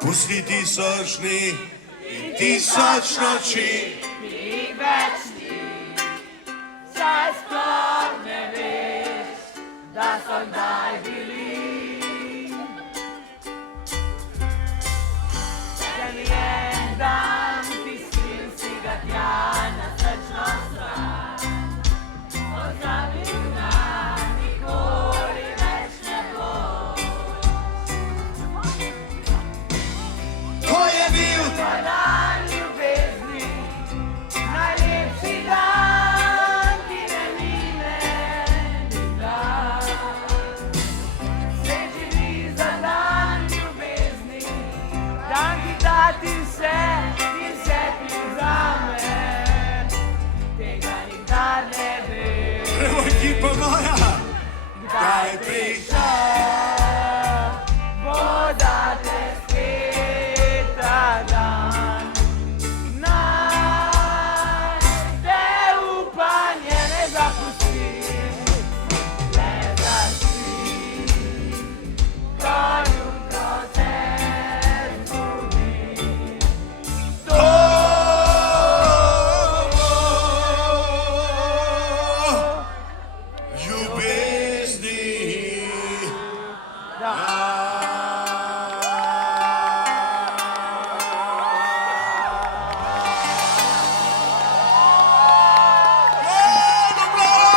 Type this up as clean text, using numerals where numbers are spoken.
Pustí tisoč dní i tisoč nočí. Ti večni, saj sploh ne veš, da so kdaj bili. Če mi en dan pistil si ga tja na srčno stran, pozabil ga nikoli več ne boš. To je bil Dan ljubezni, najlepši dan, ki ne mine nikdar. Svet živi za dan ljubezni, dan, ki da ti vse in vse ti vzame. Tega nikdar ne veš, evo ekipa moja, kdaj prišel.